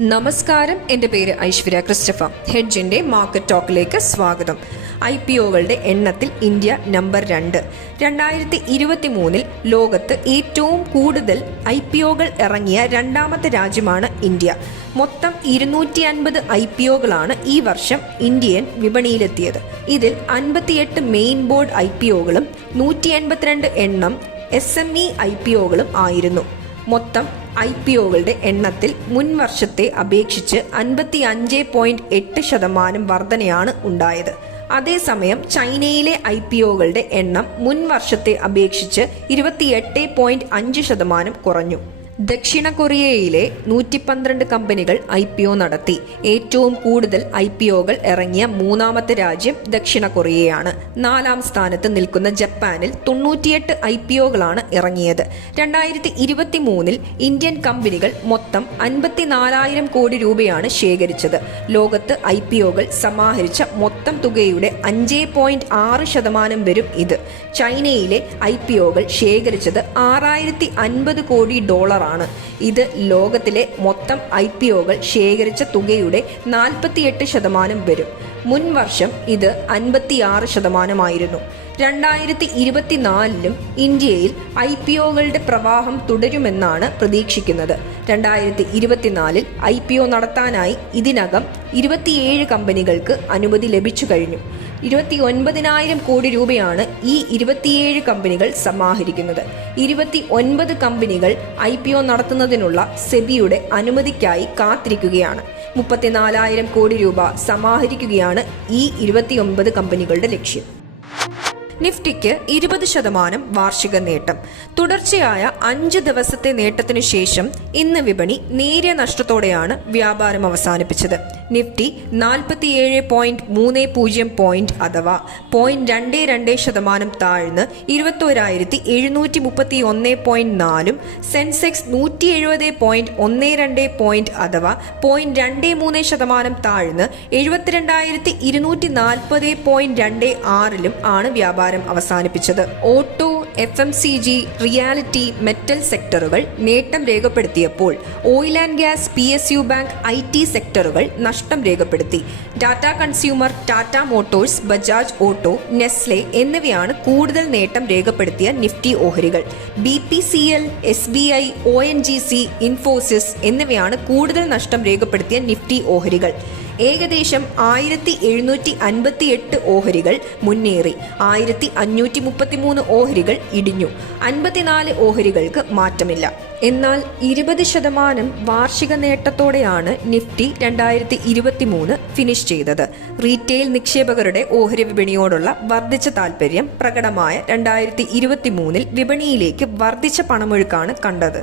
നമസ്കാരം, എൻ്റെ പേര് ഐശ്വര്യ ക്രിസ്റ്റഫ. ഹെഡ്ജിൻ്റെ മാർക്കറ്റ് ടോക്കിലേക്ക് സ്വാഗതം. IPOകളുടെ എണ്ണത്തിൽ ഇന്ത്യ നമ്പർ 2. 2023 ലോകത്ത് ഏറ്റവും കൂടുതൽ IPOകൾ ഇറങ്ങിയ രണ്ടാമത്തെ രാജ്യമാണ് ഇന്ത്യ. മൊത്തം 250 IPOകളാണ് ഈ വർഷം ഇന്ത്യൻ വിപണിയിലെത്തിയത്. ഇതിൽ 58 മെയിൻ ബോർഡ് IPOകളും 182 എണ്ണം SME IPOകളും ആയിരുന്നു. മൊത്തം IPOകളുടെ എണ്ണത്തിൽ മുൻ വർഷത്തെ അപേക്ഷിച്ച് 55.8% വർധനയാണ് ഉണ്ടായത്. അതേസമയം ചൈനയിലെ IPOകളുടെ എണ്ണം മുൻ വർഷത്തെ അപേക്ഷിച്ച് 28.5% കുറഞ്ഞു. ദക്ഷിണ കൊറിയയിലെ 112 കമ്പനികൾ IPO നടത്തി. ഏറ്റവും കൂടുതൽ IPOകൾ ഇറങ്ങിയ മൂന്നാമത്തെ രാജ്യം ദക്ഷിണ കൊറിയയാണ്. 4ാം സ്ഥാനത്ത് നിൽക്കുന്ന ജപ്പാനിൽ 98 IPOകളാണ് ഇറങ്ങിയത്. 2023 ഇന്ത്യൻ കമ്പനികൾ മൊത്തം 54,000 കോടി രൂപയാണ് ശേഖരിച്ചത്. ലോകത്ത് IPOകൾ സമാഹരിച്ച മൊത്തം തുകയുടെ 5.6% വരും ഇത്. ചൈനയിലെ IPOകൾ ശേഖരിച്ചത് $6,050 കോടി. ഇത് ലോകത്തിലെ മൊത്തം IPOകൾ ശേഖരിച്ച തുകയുടെ 48% വരും. മുൻ വർഷം ഇത് 56% 2024 ഇന്ത്യയിൽ IPOകളുടെ പ്രവാഹം തുടരുമെന്നാണ് പ്രതീക്ഷിക്കുന്നത്. 2024 IPO നടത്താനായി ഇതിനകം 27 കമ്പനികൾക്ക് അനുമതി ലഭിച്ചു കഴിഞ്ഞു. 29,000 കോടി രൂപയാണ് ഈ 27 കമ്പനികൾ സമാഹരിക്കുന്നത്. 29 കമ്പനികൾ IPO നടത്തുന്നതിനുള്ള സെബിയുടെ അനുമതിക്കായി കാത്തിരിക്കുകയാണ്. 34,000 കോടി രൂപ സമാഹരിക്കുകയാണ് ഈ 29 കമ്പനികളുടെ ലക്ഷ്യം. നിഫ്റ്റിക്ക് 20% വാർഷിക നേട്ടം. തുടർച്ചയായ 5 ദിവസത്തെ നേട്ടത്തിനു ശേഷം ഇന്ന് വിപണി നേരിയ നഷ്ടത്തോടെയാണ് വ്യാപാരം അവസാനിപ്പിച്ചത്. നിഫ്റ്റി 47.30 പോയിന്റ് അഥവാ 0.22% താഴ്ന്ന് 21,731.4 സെൻസെക്സ് 170.12 പോയിന്റ് അഥവാ 0.23% താഴ്ന്ന് 72,240.26 ആണ് വ്യാപാരം അവസാനിപ്പിച്ചത്. ഓട്ടോ, FMCG, റിയാലിറ്റി, മെറ്റൽ സെക്ടറുകൾ നേട്ടം രേഖപ്പെടുത്തിയപ്പോൾ oil and gas, PSU bank, IT സെക്ടറുകൾ നഷ്ടം രേഖപ്പെടുത്തി. Tata Consumer, Tata Motors, Bajaj Auto, Nestle എന്നിവയാണ് കൂടുതൽ നേട്ടം രേഖപ്പെടുത്തിയ നിഫ്റ്റി ഓഹരികൾ. BPCL, SBI, ONGC, ഇൻഫോസിസ് എന്നിവയാണ് കൂടുതൽ നഷ്ടം രേഖപ്പെടുത്തിയ നിഫ്റ്റി ഓഹരികൾ. ഏകദേശം 1,758 ഓഹരികൾ മുന്നേറി. 1,533 ഓഹരികൾ ഇടിഞ്ഞു. 54 ഓഹരികൾക്ക് മാറ്റമില്ല. എന്നാൽ 20% വാർഷിക നേട്ടത്തോടെയാണ് നിഫ്റ്റി 2023 ഫിനിഷ് ചെയ്തത്. റീറ്റെയിൽ നിക്ഷേപകരുടെ ഓഹരി വിപണിയോടുള്ള വർദ്ധിച്ച താൽപര്യം പ്രകടമായ 2023 വിപണിയിലേക്ക് വർദ്ധിച്ച പണമൊഴുക്കാണ് കണ്ടത്.